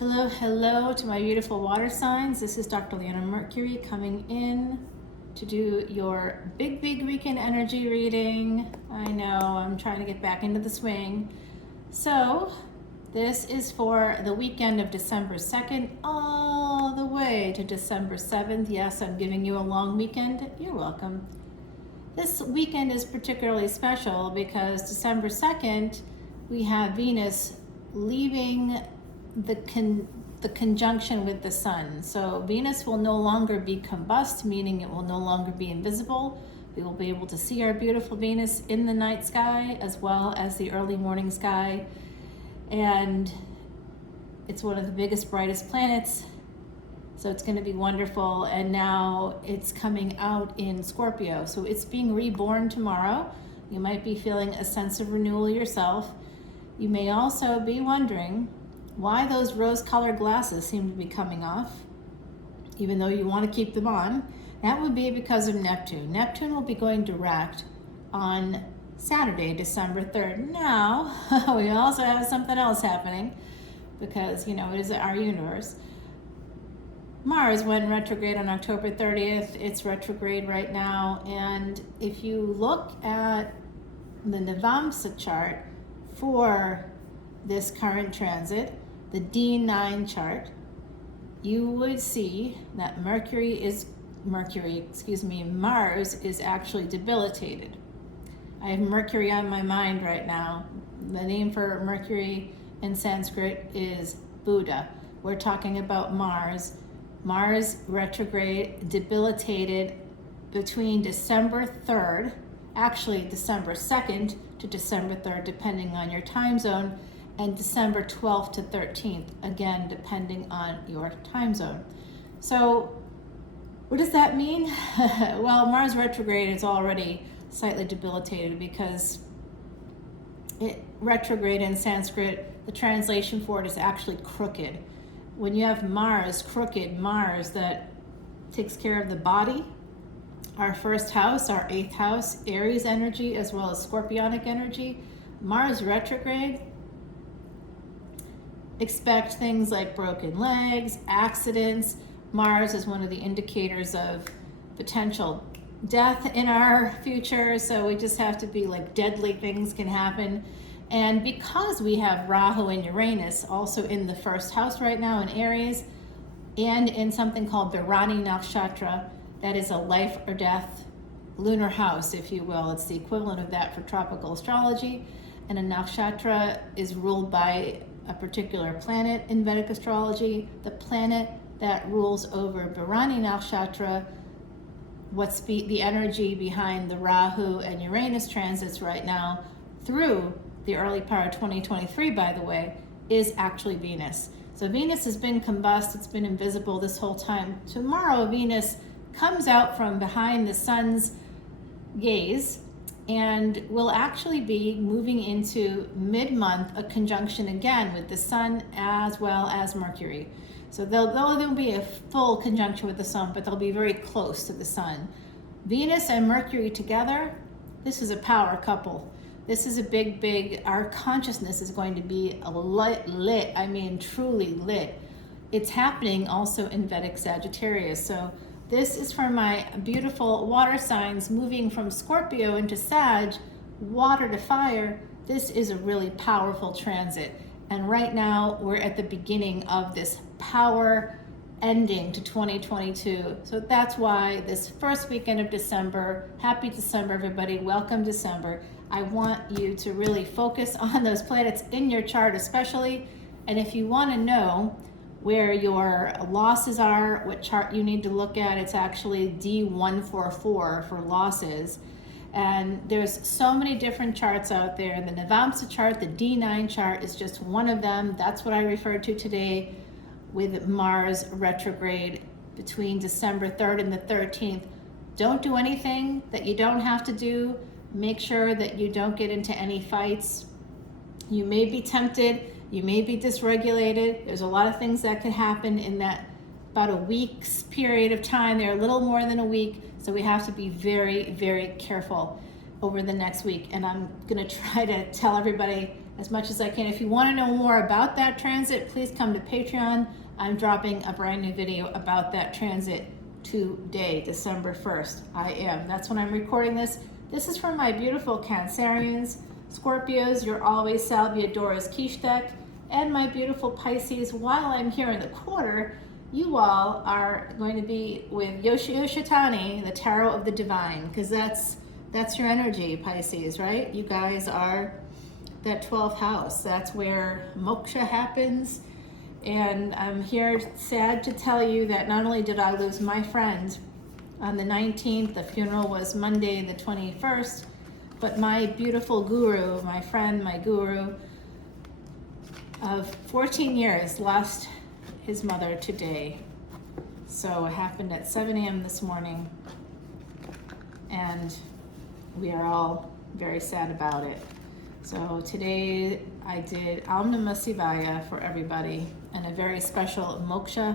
Hello, hello to my beautiful water signs. This is Dr. Leona Mercury coming in to do your big weekend energy reading. I know, I'm trying to get back into the swing. So, this is for the weekend of December 2nd all the way to December 7th. Yes, I'm giving you a long weekend. You're welcome. This weekend is particularly special because December 2nd, we have Venus leaving the conjunction with the sun. So Venus will no longer be combust, meaning it will no longer be invisible. We will be able to see our beautiful Venus in the night sky as well as the early morning sky. And it's one of the biggest, brightest planets. So it's going to be wonderful. And now it's coming out in Scorpio. So it's being reborn tomorrow. You might be feeling a sense of renewal yourself. You may also be wondering why those rose-colored glasses seem to be coming off, even though you want to keep them on. That would be because of Neptune. Neptune will be going direct on Saturday, December 3rd. Now, we also have something else happening because, it is our universe. Mars went retrograde on October 30th. It's retrograde right now. And if you look at the Navamsa chart for this current transit, the D9 chart, you would see that Mars is actually debilitated. I have Mercury on my mind right now. The name for Mercury in Sanskrit is Buddha. We're talking about Mars. Mars retrograde, debilitated between December 3rd, actually December 2nd to December 3rd, depending on your time zone, and December 12th to 13th, again, depending on your time zone. So what does that mean? Well, Mars retrograde is already slightly debilitated because retrograde in Sanskrit, the translation for it is actually crooked. When you have Mars, crooked Mars that takes care of the body, our first house, our 8th house, Aries energy, as well as Scorpionic energy, Mars retrograde, expect things like broken legs, accidents. Mars is one of the indicators of potential death in our future, so we just have to be deadly things can happen. And because we have Rahu and Uranus also in the first house right now in Aries, and in something called Bharani Nakshatra, that is a life or death lunar house, if you will. It's the equivalent of that for tropical astrology. And a nakshatra is ruled by a particular planet in Vedic astrology. The planet that rules over Bharani Nakshatra, what's the energy behind the Rahu and Uranus transits right now through the early part of 2023, by the way, is actually Venus. So Venus has been combust, it's been invisible this whole time. Tomorrow, Venus comes out from behind the sun's gaze and will actually be moving into mid-month, a conjunction again with the sun as well as Mercury. So there'll be a full conjunction with the sun, but they'll be very close to the sun. Venus and Mercury together, this is a power couple. This is a big, our consciousness is going to be lit, I mean truly lit. It's happening also in Vedic Sagittarius. So this is for my beautiful water signs moving from Scorpio into Sag, water to fire. This is a really powerful transit. And right now we're at the beginning of this power ending to 2022. So that's why this first weekend of December, happy December everybody, welcome December. I want you to really focus on those planets in your chart especially. And if you want to know where your losses are, what chart you need to look at, it's actually D144 for losses. And there's so many different charts out there. The Navamsa chart, the D9 chart is just one of them. That's what I referred to today with Mars retrograde between December 3rd and the 13th. Don't do anything that you don't have to do. Make sure that you don't get into any fights. You may be tempted, you may be dysregulated. There's a lot of things that could happen in that about a week's period of time. They're a little more than a week, so we have to be very careful over the next week. And I'm gonna try to tell everybody as much as I can. If you want to know more about that transit, please come to Patreon. I'm dropping a brand new video about that transit today, December 1st. I am. That's when I'm recording this. This is for my beautiful Cancerians, Scorpios, your always Salviadoras Kishtec, and my beautiful Pisces. While I'm here in the quarter, you all are going to be with Yoshitani, the Tarot of the Divine, because that's your energy, Pisces, right? You guys are that 12th house. That's where moksha happens. And I'm here sad to tell you that not only did I lose my friend on the 19th, the funeral was Monday the 21st, but my beautiful guru, my friend, my guru of 14 years lost his mother today. So it happened at 7 a.m. this morning, and we are all very sad about it. So today I did Om Namah Shivaya for everybody, and a very special moksha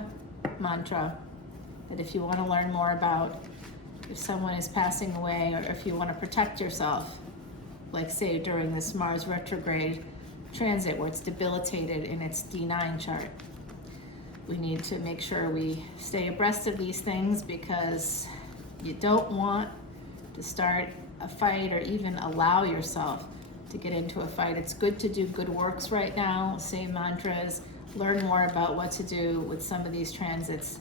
mantra that if you want to learn more about, if someone is passing away, or if you want to protect yourself, like say during this Mars retrograde transit where it's debilitated in its D9 chart. We need to make sure we stay abreast of these things, because you don't want to start a fight or even allow yourself to get into a fight. It's good to do good works right now, say mantras, learn more about what to do with some of these transits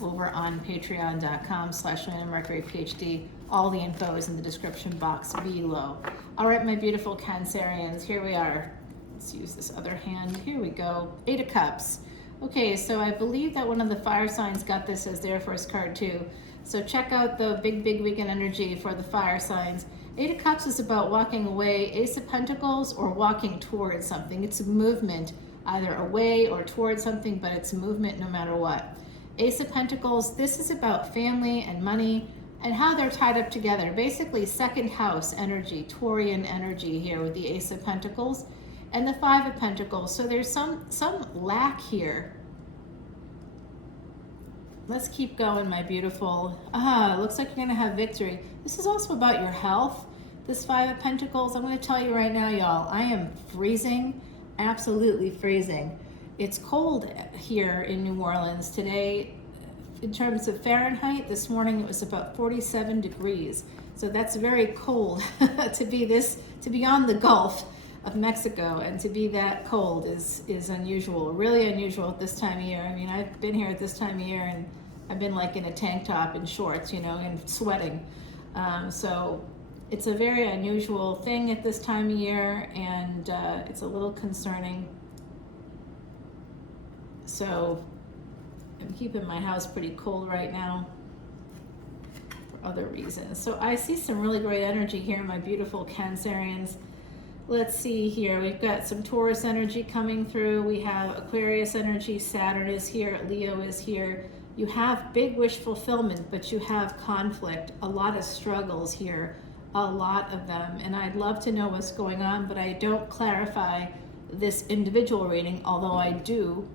over on patreon.com/leonamercuryphd. All the info is in the description box below. All right, my beautiful Cancerians, here we are. Let's use this other hand. Here we go. 8 of Cups. Okay, so I believe that one of the fire signs got this as their first card too. So check out the big weekend energy for the fire signs. 8 of Cups is about walking away. Ace of Pentacles, or walking towards something. It's a movement, either away or towards something, but it's movement no matter what. Ace of Pentacles, this is about family and money and how they're tied up together. Basically, second house energy, Taurian energy here with the Ace of Pentacles and the 5 of Pentacles. So there's some lack here. Let's keep going, my beautiful. Looks like you're going to have victory. This is also about your health. This 5 of Pentacles, I'm going to tell you right now, y'all, I am freezing, absolutely freezing. It's cold here in New Orleans today. In terms of Fahrenheit, this morning it was about 47 degrees. So that's very cold to be on the Gulf of Mexico, and to be that cold is unusual, really unusual at this time of year. I mean, I've been here at this time of year and I've been like in a tank top and shorts, and sweating. So it's a very unusual thing at this time of year, and it's a little concerning. So I'm keeping my house pretty cold right now for other reasons. So I see some really great energy here, my beautiful Cancerians. Let's see here. We've got some Taurus energy coming through. We have Aquarius energy. Saturn is here. Leo is here. You have big wish fulfillment, but you have conflict, a lot of struggles here, a lot of them. And I'd love to know what's going on, but I don't clarify this individual reading, although I do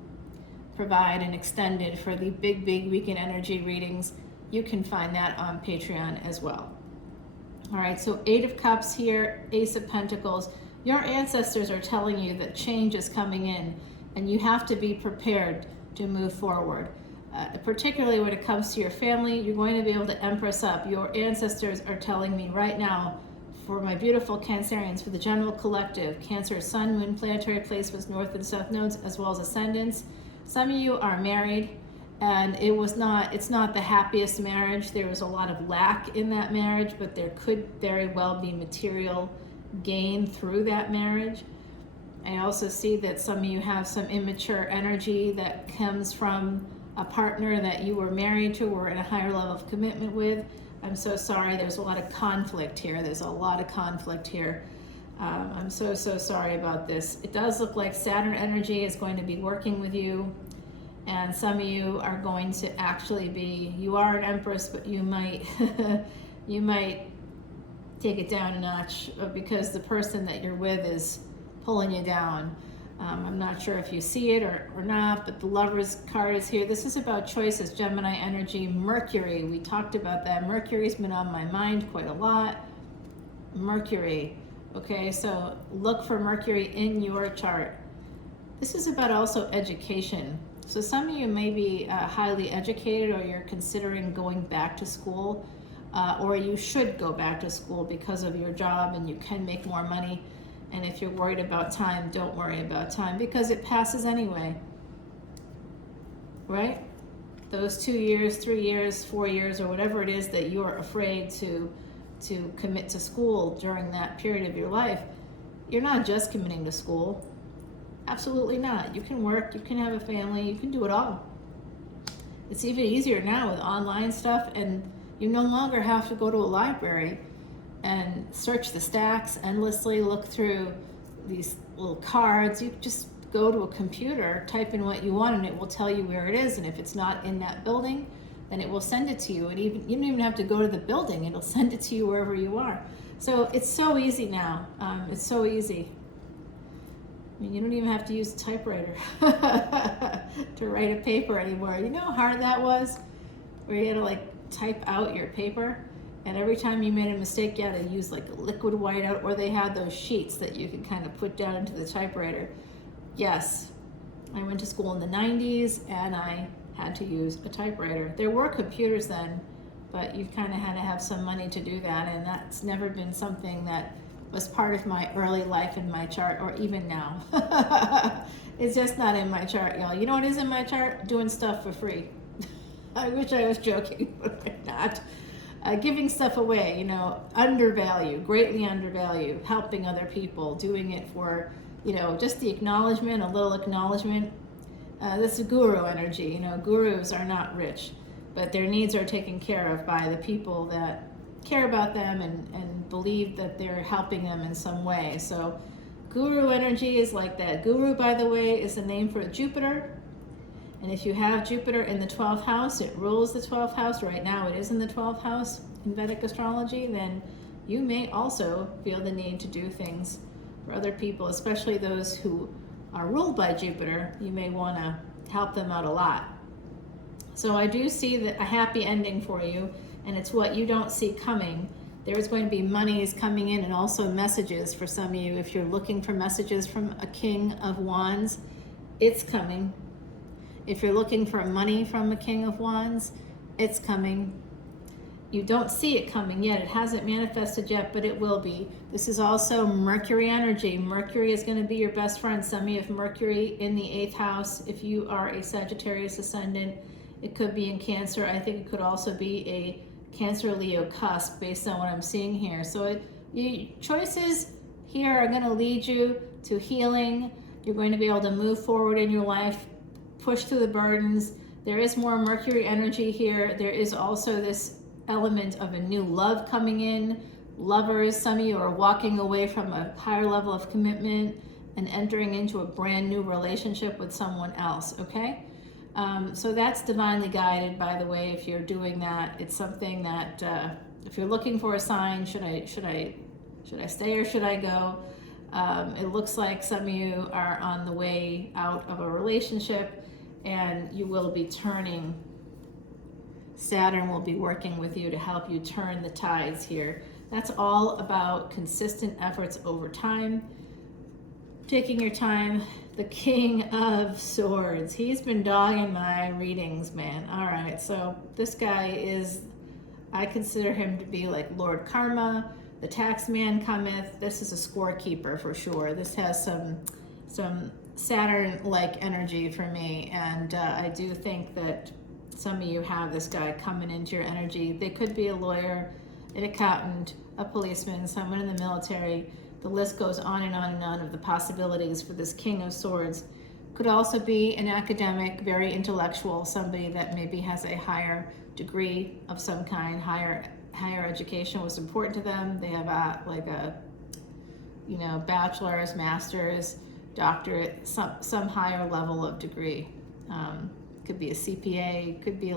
provide an extended for the big weekend energy readings. You can find that on Patreon as well. All right, so 8 of Cups here, Ace of Pentacles. Your ancestors are telling you that change is coming in, and you have to be prepared to move forward. Particularly when it comes to your family, you're going to be able to Empress up. Your ancestors are telling me right now, for my beautiful Cancerians, for the general collective, Cancer, Sun, Moon, planetary placements, North and South nodes, as well as ascendants. Some of you are married, and it's not the happiest marriage. There was a lot of lack in that marriage, but there could very well be material gain through that marriage. I also see that some of you have some immature energy that comes from a partner that you were married to or in a higher level of commitment with. I'm so sorry. There's a lot of conflict here. I'm so sorry about this. It does look like Saturn energy is going to be working with you, and some of you are going to actually be, you are an Empress, but you might you might take it down a notch because the person that you're with is pulling you down. I'm not sure if you see it or not, but the Lover's card is here. This is about choices, Gemini energy. Mercury, we talked about that. Mercury's been on my mind quite a lot. Mercury, Okay, so look for Mercury in your chart. This is about also education. So some of you may be highly educated, or you're considering going back to school, or you should go back to school because of your job and you can make more money. And if you're worried about time, don't worry about time, because it passes anyway, right? Those 2 years, 3 years, 4 years, or whatever it is that you're afraid to commit to school during that period of your life, you're not just committing to school. Absolutely not. You can work, you can have a family, you can do it all. It's even easier now with online stuff, and you no longer have to go to a library and search the stacks endlessly, look through these little cards. You just go to a computer, type in what you want, and it will tell you where it is. And if it's not in that building, then it will send it to you. And even you don't even have to go to the building. It'll send it to you wherever you are. So it's so easy now. It's so easy. I mean, you don't even have to use a typewriter to write a paper anymore. You know how hard that was? Where you had to like type out your paper, and every time you made a mistake you had to use like a liquid whiteout, or they had those sheets that you could kind of put down into the typewriter. Yes, I went to school in the 90s and I had to use a typewriter. There were computers then, but you kind of had to have some money to do that, and that's never been something that was part of my early life in my chart, or even now. It's just not in my chart, y'all. You know what is in my chart? Doing stuff for free. I wish I was joking, but I'm not. Giving stuff away, you know, undervalue, greatly undervalue, helping other people, doing it for, you know, just the acknowledgement, a little acknowledgement. This is guru energy. You know, gurus are not rich, but their needs are taken care of by the people that care about them and believe that they're helping them in some way. So guru energy is like that. Guru, by the way, is the name for Jupiter. And if you have Jupiter in the 12th house, it rules the 12th house. Right now it is in the 12th house in Vedic astrology. Then you may also feel the need to do things for other people, especially those who are ruled by Jupiter. You may want to help them out a lot. So I do see that a happy ending for you, and it's what you don't see coming. There's going to be monies coming in, and also messages for some of you. If you're looking for messages from a King of Wands, it's coming. If you're looking for money from a King of Wands, it's coming. You don't see it coming yet. It hasn't manifested yet, but it will be. This is also Mercury energy. Mercury is going to be your best friend. Some of you have Mercury in the 8th house. If you are a Sagittarius ascendant, it could be in Cancer. I think it could also be a Cancer-Leo cusp based on what I'm seeing here. So choices here are going to lead you to healing. You're going to be able to move forward in your life, push through the burdens. There is more Mercury energy here. There is also this element of a new love coming in. Lovers, some of you are walking away from a higher level of commitment and entering into a brand new relationship with someone else, okay? So that's divinely guided, by the way. If you're doing that, it's something that if you're looking for a sign, should I stay or should I go? It looks like some of you are on the way out of a relationship, and you will be turning. Saturn will be working with you to help you turn the tides here. That's all about consistent efforts over time, taking your time. The King of Swords, he's been dogging my readings, man. All right, so this guy is, I consider him to be like Lord Karma, the tax man cometh. This is a scorekeeper for sure. This has some Saturn-like energy for me, and I do think that some of you have this guy coming into your energy. They could be a lawyer, an accountant, a policeman, someone in the military. The list goes on and on and on of the possibilities for this King of Swords. Could also be an academic, very intellectual, somebody that maybe has a higher degree of some kind. Higher education was important to them. They have a bachelor's, master's, doctorate, some higher level of degree. Could be a CPA, could be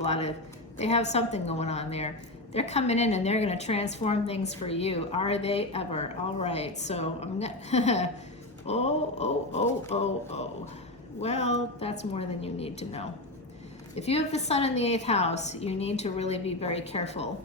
they have something going on there. They're coming in and they're going to transform things for you. Are they ever? All right, so I'm gonna, well, that's more than you need to know. If you have the sun in the 8th house, you need to really be very careful.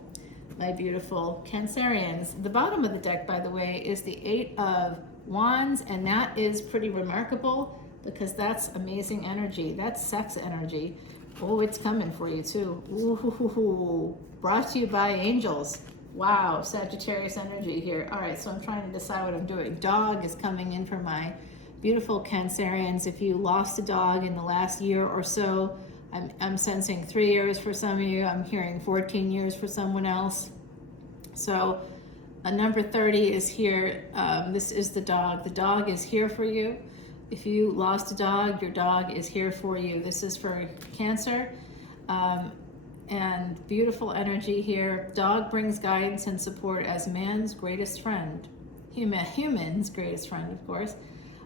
my beautiful Cancerians. The bottom of the deck, by the way, is the Eight of Wands, and that is pretty remarkable because that's amazing energy. That's sex energy. Oh, it's coming for you too. Ooh, brought to you by angels. Wow, Sagittarius energy here. All right, so I'm trying to decide what I'm doing. Dog is coming in for my beautiful Cancerians. If you lost a dog in the last year or so, I'm sensing 3 years for some of you. I'm hearing 14 years for someone else. So a number 30 is here. This is the dog. The dog is here for you. If you lost a dog, your dog is here for you. This is for Cancer. And beautiful energy here. Dog brings guidance and support as man's greatest friend. Human's greatest friend, of course.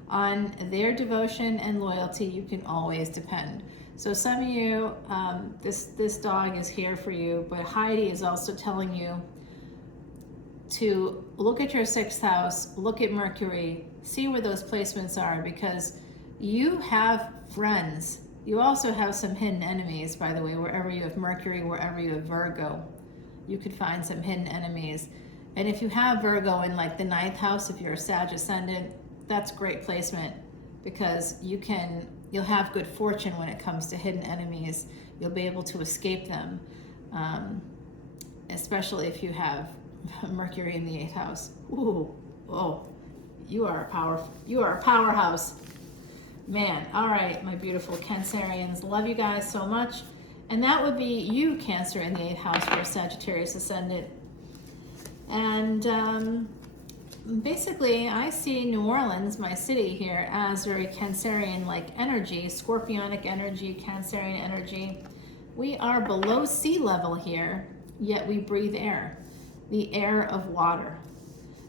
On their devotion and loyalty, you can always depend. So some of you, this dog is here for you, but Heidi is also telling you to look at your 6th house, look at Mercury, see where those placements are, because you have friends. You also have some hidden enemies, by the way, wherever you have Mercury, wherever you have Virgo, you could find some hidden enemies. And if you have Virgo in like the 9th house, if you're a Sag Ascendant, that's great placement because you'll have good fortune when it comes to hidden enemies. You'll be able to escape them, especially if you have Mercury in the 8th house. Ooh, oh, you are a powerhouse. Man, all right, my beautiful Cancerians. Love you guys so much. And that would be you, Cancer, in the 8th house for a Sagittarius Ascendant. And basically, I see New Orleans, my city here, as very Cancerian-like energy, Scorpionic energy, Cancerian energy. We are below sea level here, yet we breathe air, the air of water.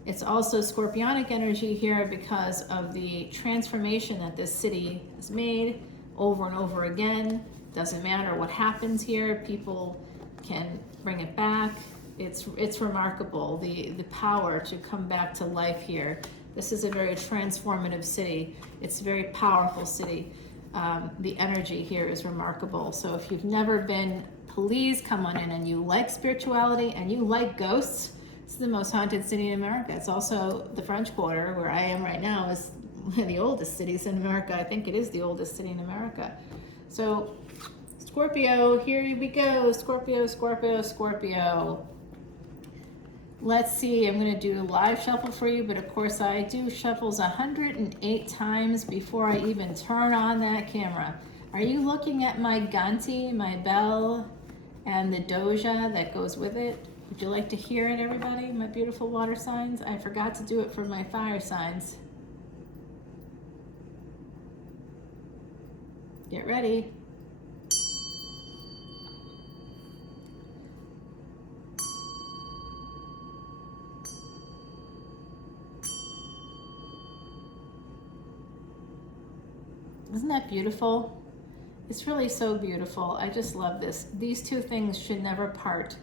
It's also Scorpionic energy here because of the transformation that this city has made over and over again. Doesn't matter what happens here, people can bring it back. It's remarkable, the power to come back to life here. This is a very transformative city. It's a very powerful city. The energy here is remarkable. So if you've never been, please come on in, and you like spirituality and you like ghosts, it's the most haunted city in America. It's also the French Quarter, where I am right now, is one of the oldest cities in America. I think it is the oldest city in America. So Scorpio, here we go. Scorpio, Scorpio, Scorpio. Let's see, I'm going to do a live shuffle for you, but of course I do shuffles 108 times before I even turn on that camera. Are you looking at my Ganti, my bell, and the doja that goes with it? Would you like to hear it, everybody, my beautiful water signs? I forgot to do it for my fire signs. Get ready. Isn't that beautiful? It's really so beautiful. I just love this. These two things should never part.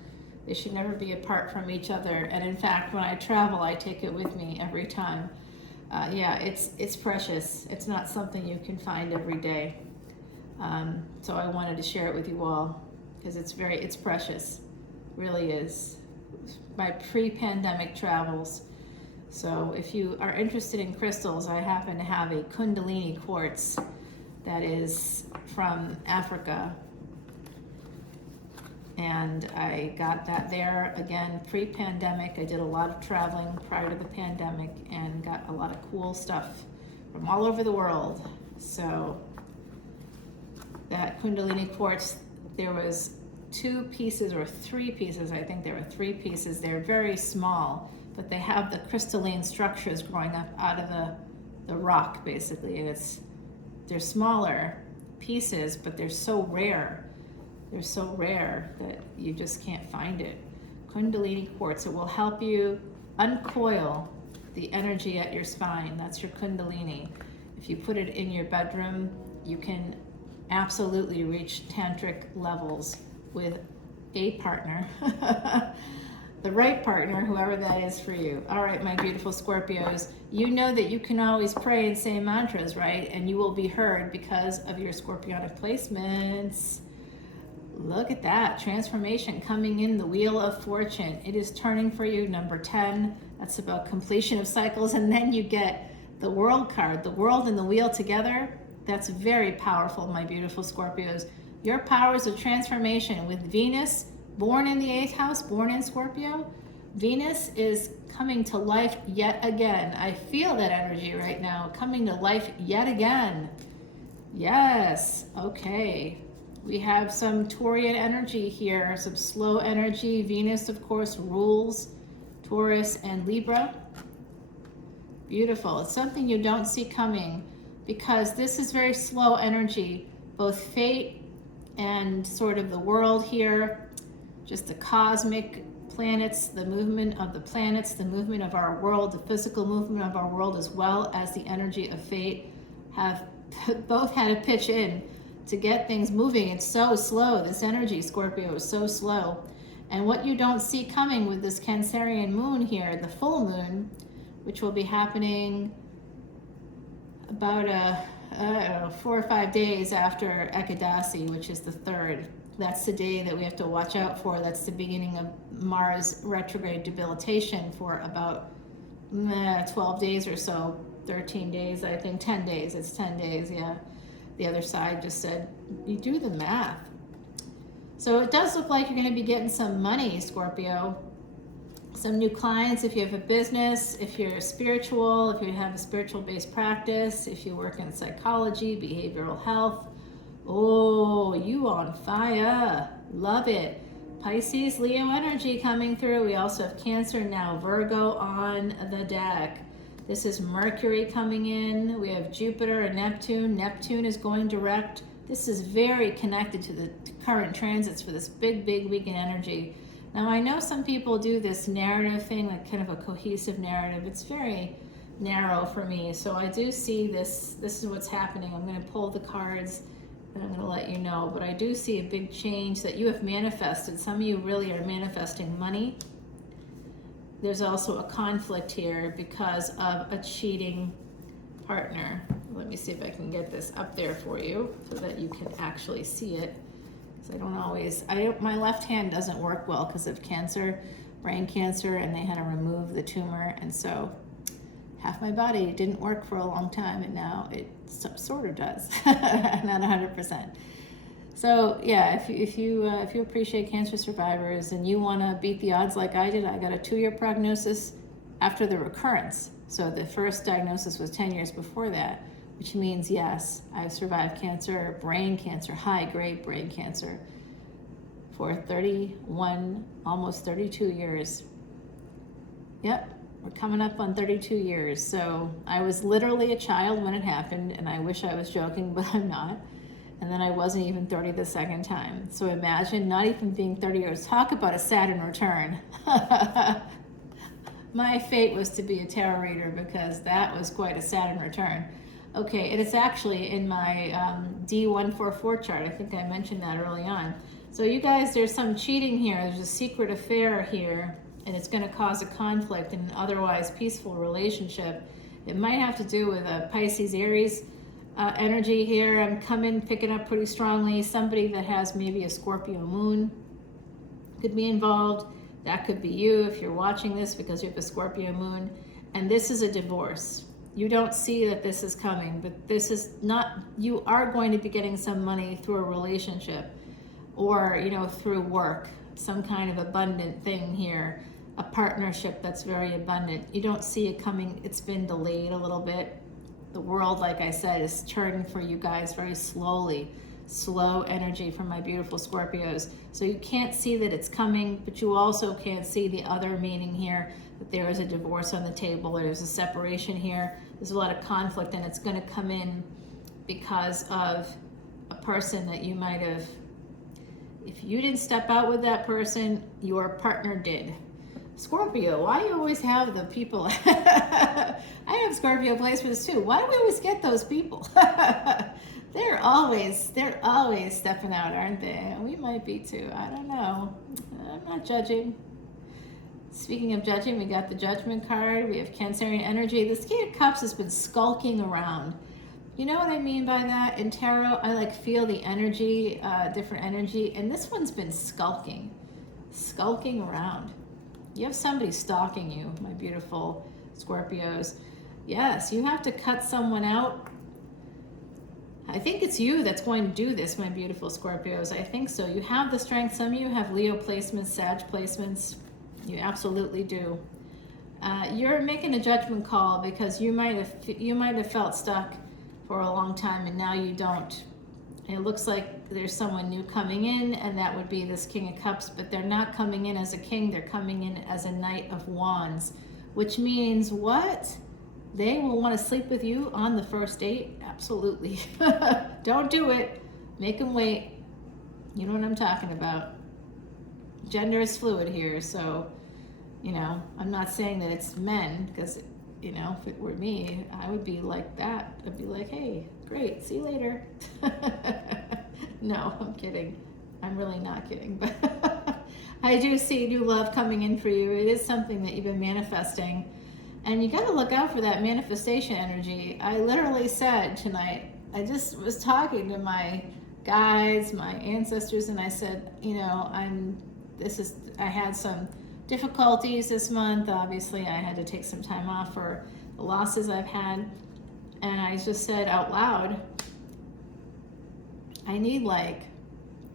They should never be apart from each other. And in fact, when I travel, I take it with me every time. Yeah, it's precious. It's not something you can find every day. So I wanted to share it with you all because it's precious. Really is. My pre-pandemic travels. So if you are interested in crystals, I happen to have a Kundalini quartz that is from Africa. And I got that there, again, pre-pandemic. I did a lot of traveling prior to the pandemic and got a lot of cool stuff from all over the world. So that Kundalini quartz, there was 2 pieces or 3 pieces, I think there were 3 pieces. They're very small, but they have the crystalline structures growing up out of the rock, basically. And they're smaller pieces, but they're so rare. They're so rare that you just can't find it. Kundalini quartz, it will help you uncoil the energy at your spine. That's your Kundalini. If you put it in your bedroom, you can absolutely reach tantric levels with a partner. The right partner, whoever that is for you. All right, my beautiful Scorpios, you know that you can always pray and say mantras, right? And you will be heard because of your Scorpionic placements. Look at that, transformation coming in, the Wheel of Fortune. It is turning for you, number 10. That's about completion of cycles. And then you get the World card, the world and the wheel together. That's very powerful, my beautiful Scorpios. Your powers of transformation with Venus, born in the 8th house, born in Scorpio. Venus is coming to life yet again. I feel that energy right now, coming to life yet again. Yes, okay. We have some Taurian energy here, some slow energy. Venus, of course, rules Taurus and Libra. Beautiful. It's something you don't see coming because this is very slow energy, both fate and sort of the world here, just the cosmic planets, the movement of the planets, the movement of our world, the physical movement of our world, as well as the energy of fate, have both had to pitch in to get things moving. It's so slow. This energy, Scorpio, is so slow. And what you don't see coming with this Cancerian moon here, the full moon, which will be happening about 4 or 5 days after Ekadasi, which is the 3rd. That's the day that we have to watch out for. That's the beginning of Mars retrograde debilitation for about 12 days or so, 13 days, I think, 10 days. It's 10 days, yeah. The other side just said, you do the math. So it does look like you're going to be getting some money, Scorpio. Some new clients if you have a business, if you're spiritual, if you have a spiritual-based practice, if you work in psychology, behavioral health. Oh, you on fire. Love it. Pisces, Leo energy coming through. We also have Cancer now, Virgo on the deck. This is Mercury coming in. We have Jupiter and Neptune. Neptune is going direct. This is very connected to the current transits for this big, big weekend energy. Now, I know some people do this narrative thing, like kind of a cohesive narrative. It's very narrow for me. So I do see this. This is what's happening. I'm going to pull the cards and I'm going to let you know. But I do see a big change that you have manifested. Some of you really are manifesting money. There's also a conflict here because of a cheating partner. Let me see if I can get this up there for you so that you can actually see it. Because I don't always, my left hand doesn't work well because of cancer, brain cancer, and they had to remove the tumor. And so half my body didn't work for a long time, and now it sort of does, not 100%. So yeah, if you appreciate cancer survivors and you want to beat the odds like I did, I got a 2-year prognosis after the recurrence. So the first diagnosis was 10 years before that, which means yes, I've survived cancer, brain cancer, high-grade brain cancer for 31, almost 32 years. Yep, we're coming up on 32 years. So I was literally a child when it happened, and I wish I was joking, but I'm not. And then I wasn't even 30 the second time. So imagine not even being 30 years. Talk about a Saturn return. My fate was to be a tarot reader because that was quite a Saturn return. Okay, and it's actually in my D144 chart. I think I mentioned that early on. So you guys, there's some cheating here. There's a secret affair here, and it's going to cause a conflict in an otherwise peaceful relationship. It might have to do with a Pisces, Aries energy here. I'm picking up pretty strongly. Somebody that has maybe a Scorpio moon could be involved. That could be you if you're watching this because you have a Scorpio moon. And this is a divorce. You don't see that this is coming, but this is not, you are going to be getting some money through a relationship or, through work, some kind of abundant thing here, a partnership that's very abundant. You don't see it coming. It's been delayed a little bit. The world, like I said, is turning for you guys very slowly. Slow energy from my beautiful Scorpios. So you can't see that it's coming, but you also can't see the other meaning here, that there is a divorce on the table, or there's a separation here. There's a lot of conflict, and it's going to come in because of a person that you might have, if you didn't step out with that person, your partner did. Scorpio, why do you always have the people? I have Scorpio placements too. Why do we always get those people? They're always stepping out, aren't they? We might be too. I don't know. I'm not judging. Speaking of judging, we got the Judgment card. We have Cancerian energy. This King of Cups has been skulking around. You know what I mean by that? In tarot, I like feel the energy, different energy, and this one's been skulking around. You have somebody stalking you, my beautiful Scorpios. Yes, you have to cut someone out. I think it's you that's going to do this, my beautiful Scorpios. I think so. You have the strength. Some of you have Leo placements, Sag placements. You absolutely do. You're making a judgment call because you might have felt stuck for a long time and now you don't. It looks like there's someone new coming in, and that would be this King of Cups, but they're not coming in as a king, they're coming in as a Knight of Wands, which means what? They will want to sleep with you on the first date? Absolutely. Don't do it. Make them wait. You know what I'm talking about. Gender is fluid here, so, you know, I'm not saying that it's men, because, you know, if it were me, I would be like that. I'd be like, hey, great, see you later. No, I'm kidding. I'm really not kidding, but I do see new love coming in for you. It is something that you've been manifesting, and you got to look out for that manifestation energy. I literally said tonight, I just was talking to my guides, my ancestors, and I said, you know, I had some difficulties this month. Obviously, I had to take some time off for the losses I've had, and I just said out loud, I need like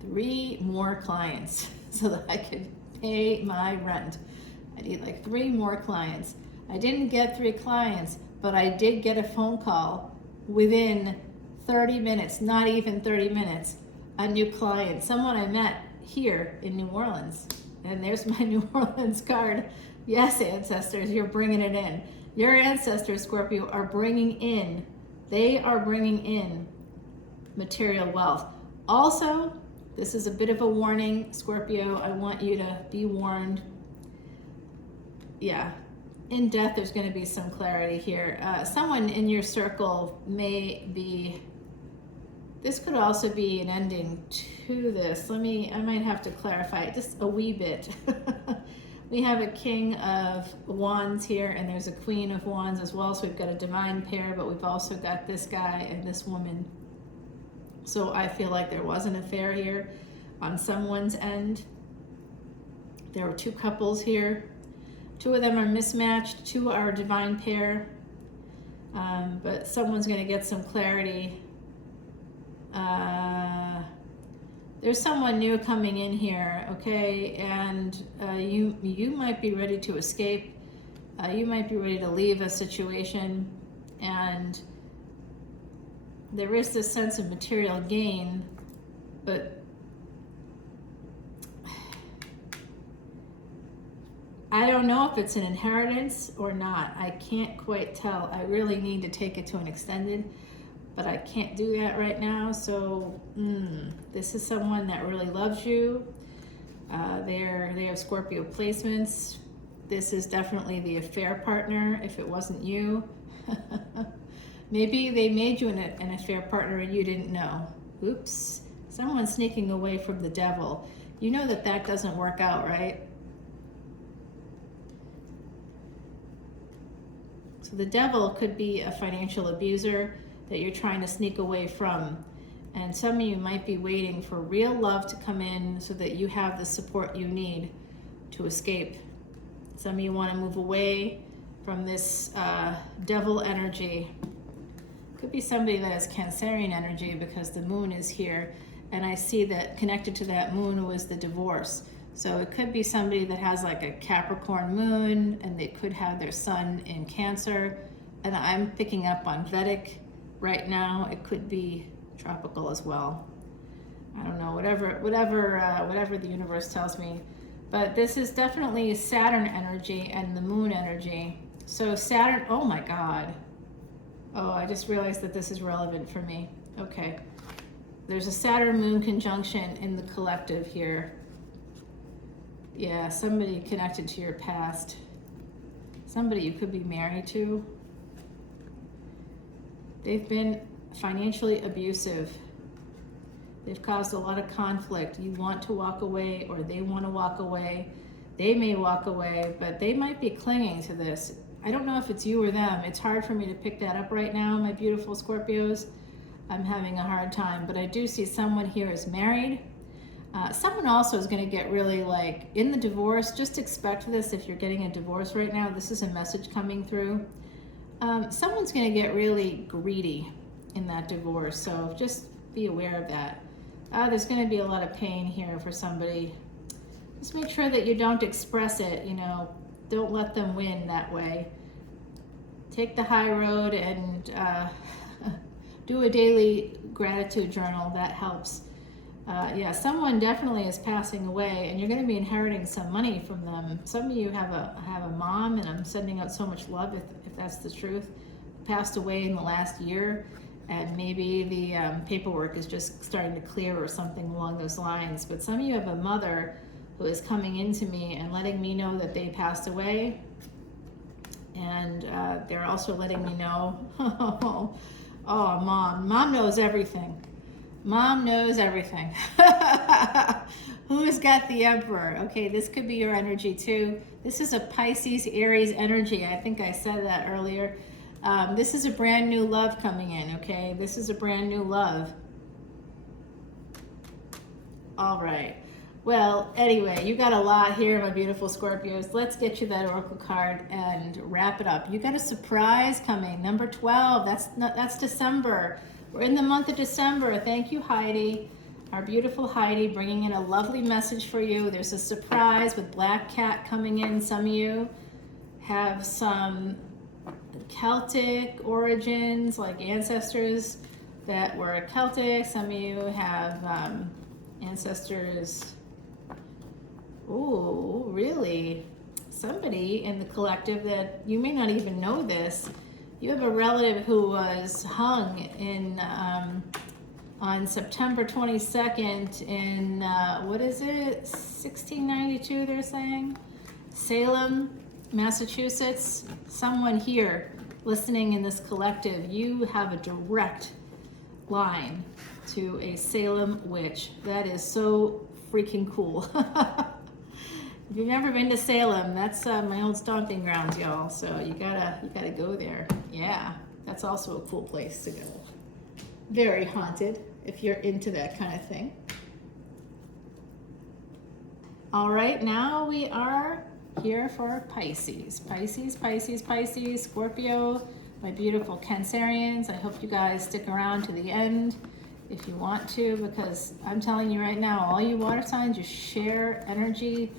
3 more clients so that I could pay my rent. I need like 3 more clients. I didn't get 3 clients, but I did get a phone call within 30 minutes, not even 30 minutes, a new client, someone I met here in New Orleans. And there's my New Orleans card. Yes, ancestors, you're bringing it in. Your ancestors, Scorpio, are bringing in, they are bringing in material wealth. Also, this is a bit of a warning, Scorpio. I want you to be warned. Yeah, in death, there's going to be some clarity here. Someone in your circle may be, this could also be an ending to this. I might have to clarify it just a wee bit. We have a King of Wands here, and there's a Queen of Wands as well. So we've got a divine pair, but we've also got this guy and this woman. So I feel like there was an affair here on someone's end. There were 2 couples here. 2 of them are mismatched, 2 are a divine pair. But someone's going to get some clarity. There's someone new coming in here, okay? And you might be ready to escape. You might be ready to leave a situation. And there is this sense of material gain, but I don't know if it's an inheritance or not. I can't quite tell. I really need to take it to an extended, but I can't do that right now. So this is someone that really loves you. They have Scorpio placements. This is definitely the affair partner if it wasn't you. Maybe they made you an affair partner and you didn't know. Oops. Someone's sneaking away from the devil. You know that doesn't work out, right? So the devil could be a financial abuser that you're trying to sneak away from. And some of you might be waiting for real love to come in so that you have the support you need to escape. Some of you want to move away from this devil energy. Could be somebody that has Cancerian energy because the moon is here, and I see that connected to that moon was the divorce. So it could be somebody that has like a Capricorn moon, and they could have their sun in Cancer. And I'm picking up on Vedic right now. It could be tropical as well. I don't know, whatever the universe tells me. But this is definitely Saturn energy and the moon energy. So Saturn, oh my God. Oh, I just realized that this is relevant for me. Okay. There's a Saturn-Moon conjunction in the collective here. Yeah, somebody connected to your past. Somebody you could be married to. They've been financially abusive. They've caused a lot of conflict. You want to walk away, or they want to walk away. They may walk away, but they might be clinging to this. I don't know if it's you or them. It's hard for me to pick that up right now, my beautiful Scorpios. I'm having a hard time, but I do see someone here is married. Someone also is going to get really like in the divorce. Just expect this if you're getting a divorce right now. This is a message coming through. Someone's going to get really greedy in that divorce, so just be aware of that. There's going to be a lot of pain here for somebody. Just make sure that you don't express it, you know, don't let them win that way. Take the high road and do a daily gratitude journal. That helps. Yeah, someone definitely is passing away, and you're going to be inheriting some money from them. Some of you have a mom, and I'm sending out so much love if that's the truth. Passed away in the last year, and maybe the paperwork is just starting to clear or something along those lines. But some of you have a mother who is coming into me and letting me know that they passed away, and they're also letting me know, oh, mom knows everything. Mom knows everything. Who's got the Emperor? Okay, this could be your energy too. This is a Pisces, Aries energy. I think I said that earlier. This is a brand new love coming in, okay? This is a brand new love. All right. Well, anyway, you got a lot here, my beautiful Scorpios. Let's get you that Oracle card and wrap it up. You got a surprise coming, number 12. That's December. We're in the month of December. Thank you, Heidi. Our beautiful Heidi bringing in a lovely message for you. There's a surprise with Black Cat coming in. Some of you have some Celtic origins, like ancestors that were Celtic. Some of you have ancestors. Oh, really? Somebody in the collective that you may not even know this. You have a relative who was hung in on September 22nd in, what is it, 1692 they're saying? Salem, Massachusetts. Someone here listening in this collective, you have a direct line to a Salem witch. That is so freaking cool. If you've never been to Salem, that's my old stomping grounds, y'all. So you gotta go there. Yeah, that's also a cool place to go. Very haunted if you're into that kind of thing. All right, now we are here for Pisces. Pisces, Scorpio, my beautiful Cancerians. I hope you guys stick around to the end if you want to, because I'm telling you right now, all you water signs, you share energy.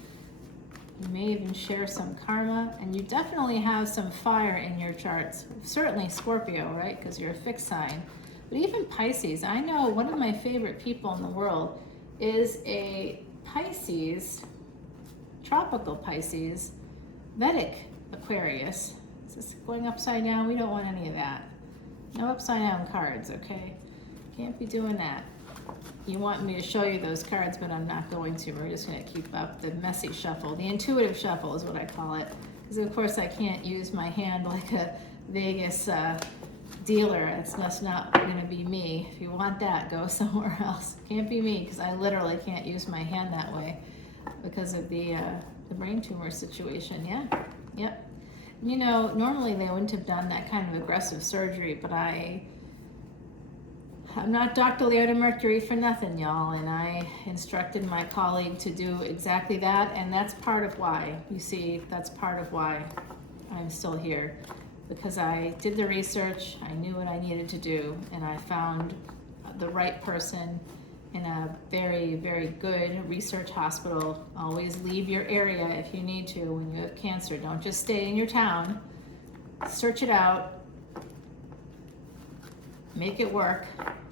You may even share some karma, and you definitely have some fire in your charts. Certainly Scorpio, right? Because you're a fixed sign. But even Pisces, I know one of my favorite people in the world is a Pisces, tropical Pisces, Vedic Aquarius. Is this going upside down? We don't want any of that. No upside down cards, okay? Can't be doing that. You want me to show you those cards, but I'm not going to. We're just going to keep up the messy shuffle. The intuitive shuffle is what I call it. Because, of course, I can't use my hand like a Vegas dealer. It's just not going to be me. If you want that, go somewhere else. Can't be me, because I literally can't use my hand that way because of the brain tumor situation. Yeah, yep. You know, normally they wouldn't have done that kind of aggressive surgery, but I'm not Dr. Leona Mercury for nothing, y'all, and I instructed my colleague to do exactly that, and that's part of why, you see, that's part of why I'm still here, because I did the research, I knew what I needed to do, and I found the right person in a very, very good research hospital. Always leave your area if you need to when you have cancer. Don't just stay in your town. Search it out. Make it work.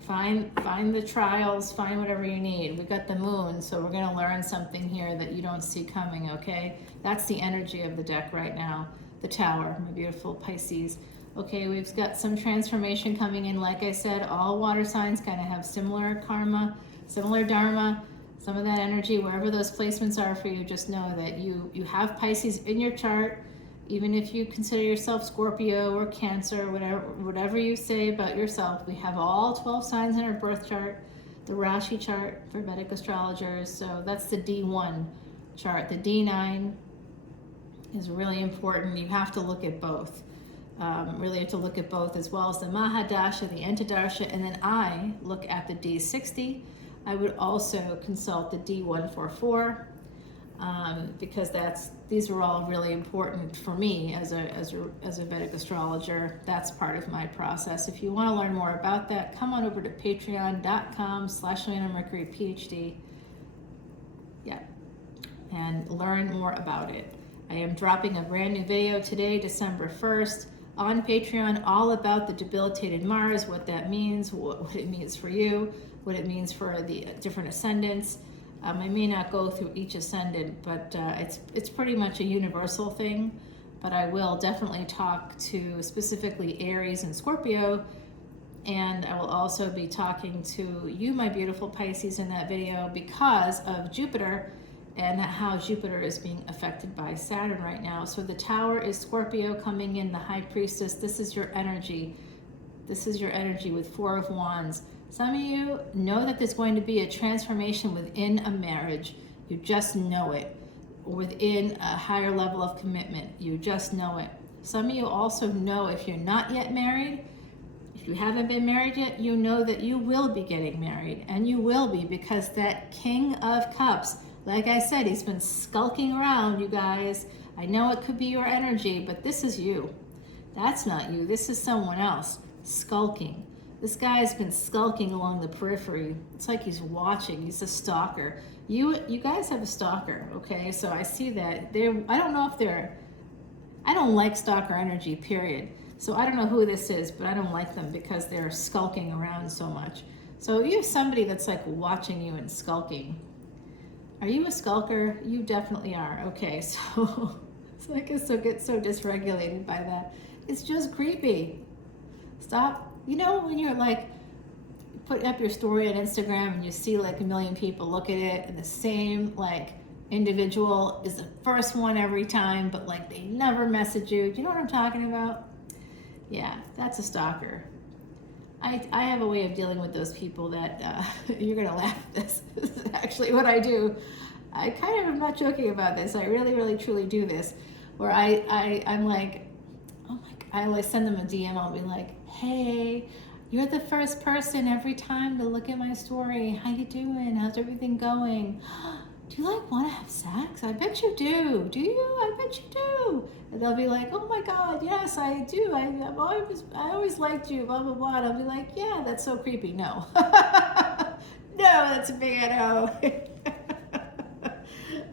Find the trials, find whatever you need. We got the moon, so we're gonna learn something here that you don't see coming, okay? That's the energy of the deck right now. The Tower, my beautiful Pisces. Okay, we've got some transformation coming in. Like I said, all water signs kind of have similar karma, similar dharma, some of that energy. Wherever those placements are for you, just know that you have Pisces in your chart. Even if you consider yourself Scorpio or Cancer, whatever you say about yourself, we have all 12 signs in our birth chart, the Rashi chart for Vedic astrologers. So that's the D1 chart. The D9 is really important. You have to look at both. Really have to look at both, as well as the Mahadasha, the Antardasha, and then I look at the D60. I would also consult the D144 because these are all really important for me as a Vedic astrologer. That's part of my process. If you want to learn more about that, come on over to patreon.com/leonamercuryphd. Yeah, and learn more about it. I am dropping a brand new video today, December 1st, on Patreon, all about the debilitated Mars, what that means, what it means for you, what it means for the different ascendants. I may not go through each ascendant, but it's pretty much a universal thing. But I will definitely talk to specifically Aries and Scorpio, and I will also be talking to you, my beautiful Pisces, in that video because of Jupiter and how Jupiter is being affected by Saturn right now. So the Tower is Scorpio coming in, the High Priestess. This is your energy. This is your energy with Four of Wands. Some of you know that there's going to be a transformation within a marriage. You just know it. Within a higher level of commitment. You just know it. Some of you also know, if you're not yet married, if you haven't been married yet, you know that you will be getting married. And you will be, because that King of Cups, like I said, he's been skulking around, you guys. I know it could be your energy, but this is you. That's not you. This is someone else skulking. This guy has been skulking along the periphery. It's like he's watching. He's a stalker. You guys have a stalker, okay? So I see that. I don't know if I don't like stalker energy, period. So I don't know who this is, but I don't like them because they're skulking around so much. So you have somebody that's like watching you and skulking. Are you a skulker? You definitely are. Okay, so I guess I'll get so dysregulated by that. It's just creepy. Stop. You know when you're like putting up your story on Instagram and you see like a million people look at it and the same like individual is the first one every time, but like they never message you. Do you know what I'm talking about? Yeah, that's a stalker. I have a way of dealing with those people that you're gonna laugh at this. This is actually what I do. I kind of am not joking about this. I really, really, truly do this. Where I'm like, oh my God, I always send them a DM. I'll be like, hey, you're the first person every time to look at my story. How you doing? How's everything going? Do you like want to have sex? I bet you do. Do you? I bet you do. And they'll be like, oh my God, yes, I do. I always liked you, blah, blah, blah. And I'll be like, yeah, that's so creepy. No. No, that's a big no.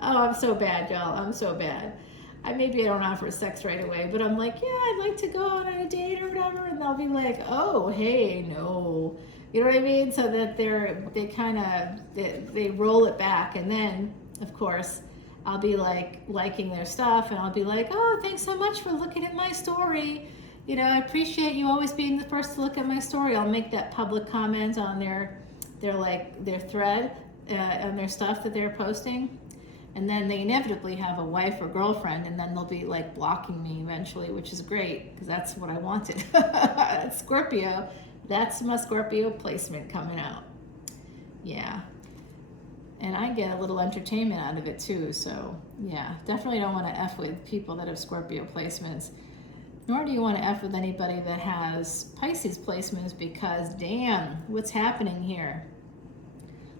Oh, I'm so bad, y'all. I'm so bad. Maybe I don't offer sex right away, but I'm like, yeah, I'd like to go on a date or whatever. And they'll be like, oh, hey, no. You know what I mean? So that they roll it back. And then, of course, I'll be like liking their stuff, and I'll be like, oh, thanks so much for looking at my story. You know, I appreciate you always being the first to look at my story. I'll make that public comment on their thread, on their stuff that they're posting. And then they inevitably have a wife or girlfriend, and then they'll be like blocking me eventually, which is great because that's what I wanted. That's Scorpio. That's my Scorpio placement coming out. Yeah. And I get a little entertainment out of it too. So yeah, definitely don't want to F with people that have Scorpio placements. Nor do you want to F with anybody that has Pisces placements, because damn, what's happening here?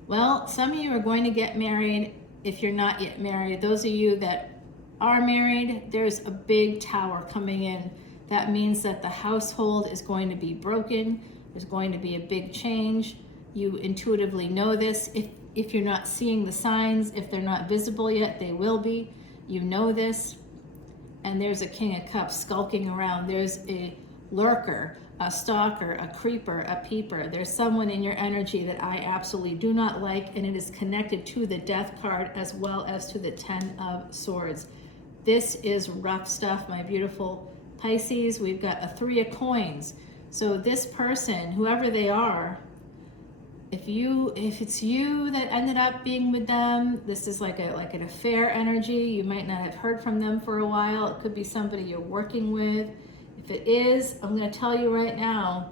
Well, some of you are going to get married if you're not yet married. Those of you that are married, there's a big tower coming in. That means that the household is going to be broken. There's going to be a big change. You intuitively know this. If you're not seeing the signs, if they're not visible yet, they will be. You know this. And there's a King of Cups skulking around. There's a lurker, a stalker, a creeper, a peeper. There's someone in your energy that I absolutely do not like, and it is connected to the Death card as well as to the Ten of Swords. This is rough stuff, my beautiful Pisces. We've got a Three of Coins. So this person, whoever they are, if it's you that ended up being with them, this is like an affair energy. You might not have heard from them for a while. It could be somebody you're working with. If it is, I'm going to tell you right now,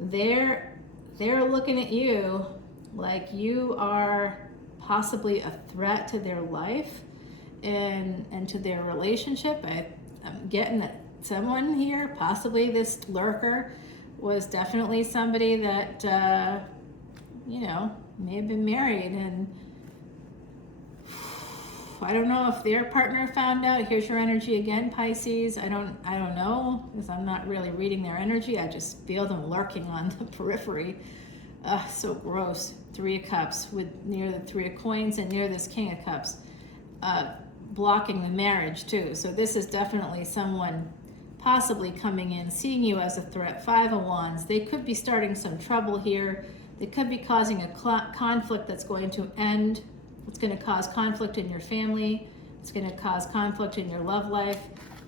they're looking at you like you are possibly a threat to their life. into their relationship. I'm getting that someone here, possibly this lurker, was definitely somebody that, you know, may have been married, and I don't know if their partner found out. Here's your energy again, Pisces. I don't know, because I'm not really reading their energy. I just feel them lurking on the periphery. So gross. 3 of Cups with near the 3 of Coins and near this King of Cups, blocking the marriage too. So this is definitely someone possibly coming in, seeing you as a threat. 5 of Wands. They could be starting some trouble here. They could be causing a conflict that's going to end. It's going to cause conflict in your family. It's going to cause conflict in your love life.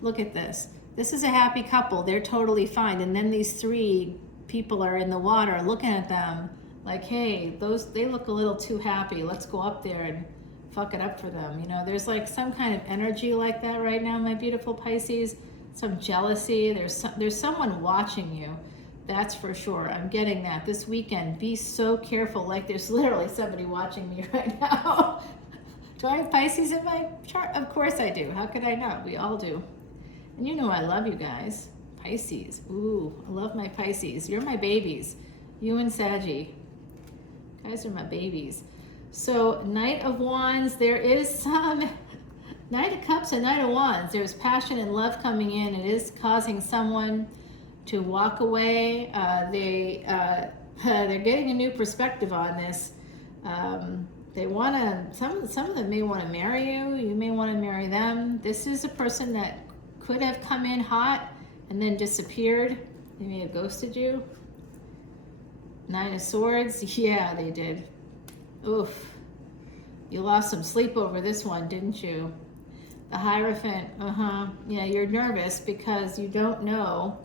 Look at this. This is a happy couple. They're totally fine. And then these 3 people are in the water looking at them like, hey, they look a little too happy. Let's go up there and fuck it up for them. You know, there's like some kind of energy like that right now, my beautiful Pisces. Some jealousy. There's someone watching you. That's for sure. I'm getting that. This weekend, be so careful. Like there's literally somebody watching me right now. Do I have Pisces in my chart? Of course I do. How could I not? We all do. And you know I love you guys. Pisces. Ooh, I love my Pisces. You're my babies. You and Saggy. Guys are my babies. So Knight of Wands, there is some Knight of Cups and Knight of Wands. There's passion and love coming in. It is causing someone to walk away. They're getting a new perspective on this. They want to, some of them may want to marry you. You may want to marry them. This is a person that could have come in hot and then disappeared. They may have ghosted you. 9 of Swords. Yeah, they did. Oof. You lost some sleep over this one, didn't you? The Hierophant. Yeah, you're nervous because you don't know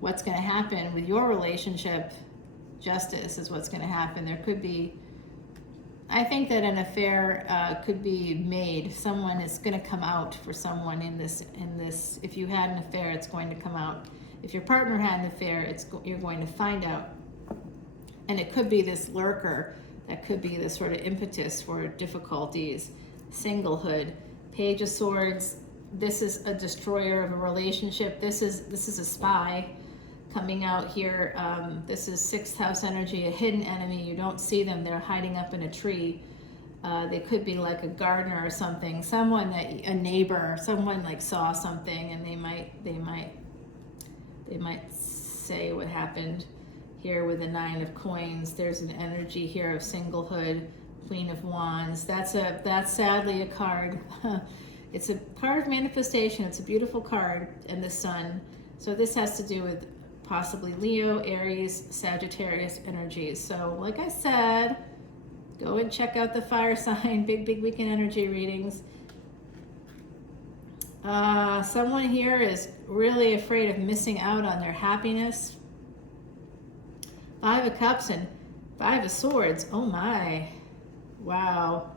what's going to happen with your relationship. Justice is what's going to happen. There could be, I think that an affair could be made. Someone is going to come out for someone in this. If you had an affair, it's going to come out. If your partner had an affair, you're going to find out. And it could be this lurker that could be the sort of impetus for difficulties. Singlehood. Page of Swords. This is a destroyer of a relationship. This is a spy coming out here. This is 6th house energy, a hidden enemy. You don't see them. They're hiding up in a tree. They could be like a gardener or something. Someone a neighbor, someone like saw something, and they might say what happened. Here with the 9 of Coins, there's an energy here of singlehood. Queen of Wands. That's sadly a card. It's a card of manifestation. It's a beautiful card, and the Sun. So this has to do with possibly Leo, Aries, Sagittarius energies. So like I said, go and check out the fire sign, big weekend energy readings. Someone here is really afraid of missing out on their happiness. 5 of Cups and 5 of Swords. Oh my. Wow.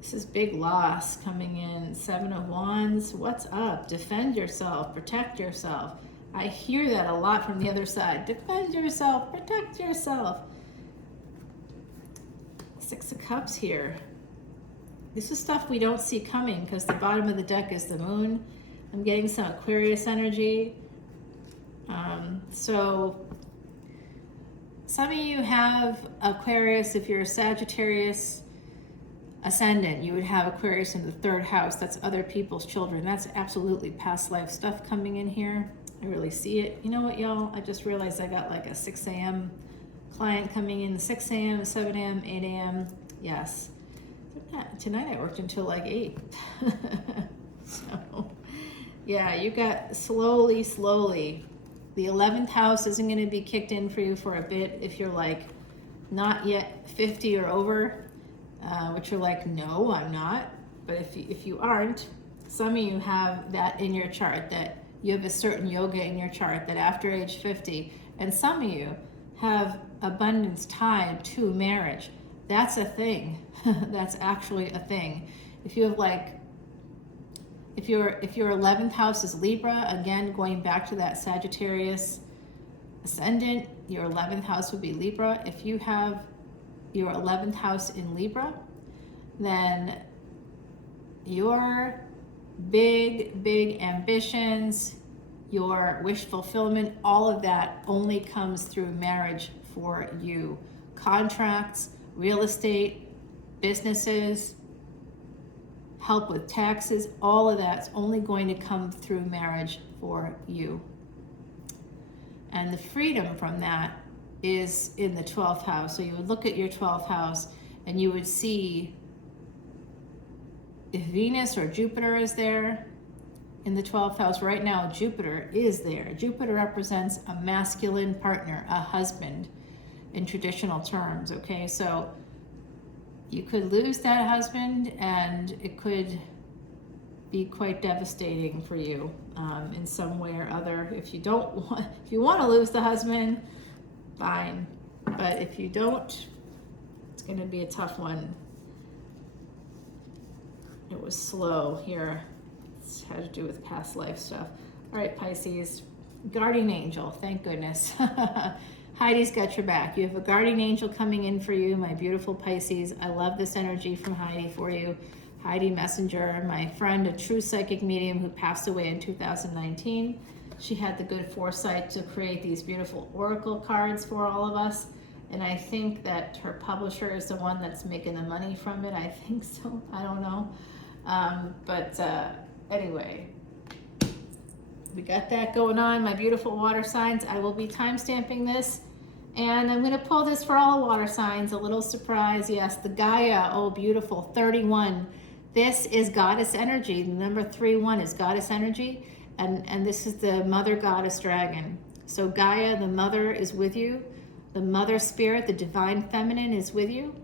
This is big loss coming in. 7 of Wands. What's up? Defend yourself. Protect yourself. I hear that a lot from the other side. Defend yourself. Protect yourself. 6 of Cups here. This is stuff we don't see coming because the bottom of the deck is the Moon. I'm getting some Aquarius energy. So some of you have Aquarius. If you're a Sagittarius Ascendant, you would have Aquarius in the 3rd house. That's other people's children. That's absolutely past life stuff coming in here. I really see it. You know what, y'all? I just realized I got like a 6 a.m. client coming in. 6 a.m., 7 a.m., 8 a.m. Yes. Tonight I worked until like 8. So, yeah, you got slowly. The 11th house isn't going to be kicked in for you for a bit if you're like not yet 50 or over, which you're like, no, I'm not. But if you aren't, some of you have that in your chart, that you have a certain yoga in your chart that after age 50, and some of you have abundance tied to marriage. That's a thing. That's actually a thing. If you have like, if your 11th house is Libra, again, going back to that Sagittarius Ascendant, your 11th house would be Libra. If you have your 11th house in Libra, then your big ambitions, your wish fulfillment, all of that only comes through marriage for you. Contracts, real estate, businesses, help with taxes, all of that's only going to come through marriage for you. And the freedom from that is in the 12th house. So you would look at your 12th house and you would see if Venus or Jupiter is there in the 12th house. Right now, Jupiter is there. Jupiter represents a masculine partner, a husband in traditional terms, okay? So you could lose that husband and it could be quite devastating for you in some way or other. If you want to lose the husband, fine. But if you don't, it's going to be a tough one. It was slow here. It's had to do with past life stuff. All right, Pisces, guardian angel, thank goodness. Heidi's got your back. You have a guardian angel coming in for you, my beautiful Pisces. I love this energy from Heidi for you. Heidi Messenger, my friend, a true psychic medium who passed away in 2019. She had the good foresight to create these beautiful oracle cards for all of us. And I think that her publisher is the one that's making the money from it. I think so. I don't know. Anyway, we got that going on. My beautiful water signs. I will be time stamping this. And I'm going to pull this for all water signs. A little surprise. Yes, the Gaia. Oh, beautiful. 31. This is goddess energy. The number 31 is goddess energy. And this is the mother goddess dragon. So Gaia, the mother, is with you. The mother spirit, the divine feminine, is with you.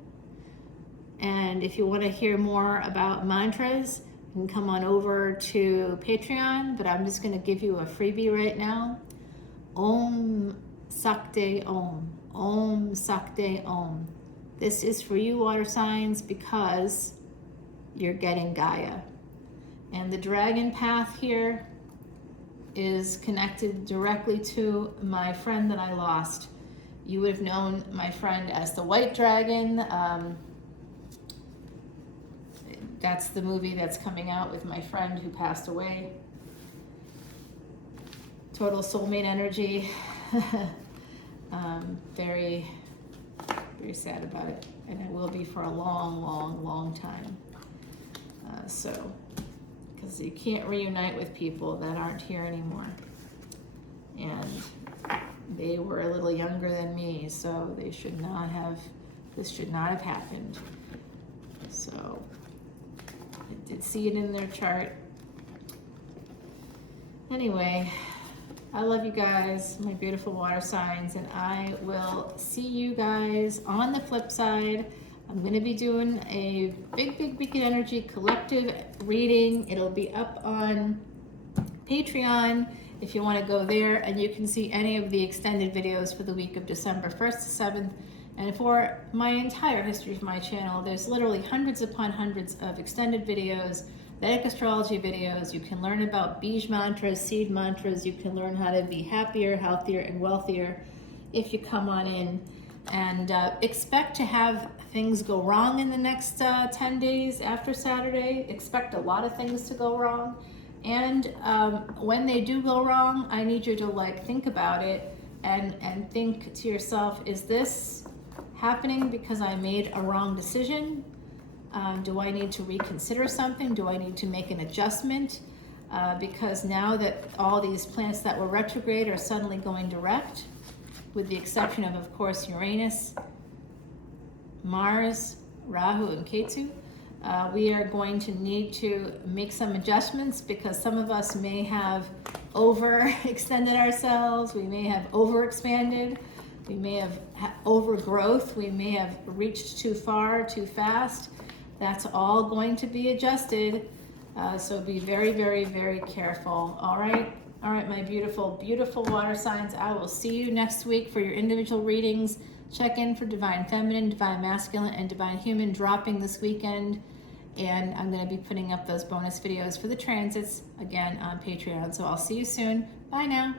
And if you want to hear more about mantras, you can come on over to Patreon, but I'm just going to give you a freebie right now. Om Sakte Om. Om Sakte Om. This is for you, water signs, because you're getting Gaia. And the dragon path here is connected directly to my friend that I lost. You would have known my friend as the White Dragon. That's the movie that's coming out with my friend who passed away. Total soulmate energy. Very, very sad about it. And it will be for a long time. Because you can't reunite with people that aren't here anymore. And they were a little younger than me, so this should not have happened. So I did see it in their chart. Anyway, I love you guys, my beautiful water signs, and I will see you guys on the flip side. I'm going to be doing a big energy collective reading. It'll be up on Patreon if you want to go there, and you can see any of the extended videos for the week of December 1st to 7th. And for my entire history of my channel, there's literally hundreds upon hundreds of extended videos, Vedic astrology videos. You can learn about Bij mantras, seed mantras. You can learn how to be happier, healthier, and wealthier if you come on in. And expect to have things go wrong in the next 10 days after Saturday. Expect a lot of things to go wrong. And when they do go wrong, I need you to think about it and think to yourself, is this happening because I made a wrong decision? Do I need to reconsider something? Do I need to make an adjustment? Because now that all these planets that were retrograde are suddenly going direct, with the exception of course, Uranus, Mars, Rahu, and Ketu, we are going to need to make some adjustments because some of us may have overextended ourselves, we may have overexpanded, we may have overgrowth, we may have reached too far, too fast. That's all going to be adjusted. So be very careful. All right, my beautiful water signs. I will see you next week for your individual readings. Check in for Divine Feminine, Divine Masculine, and Divine Human dropping this weekend. And I'm going to be putting up those bonus videos for the transits again on Patreon. So I'll see you soon. Bye now.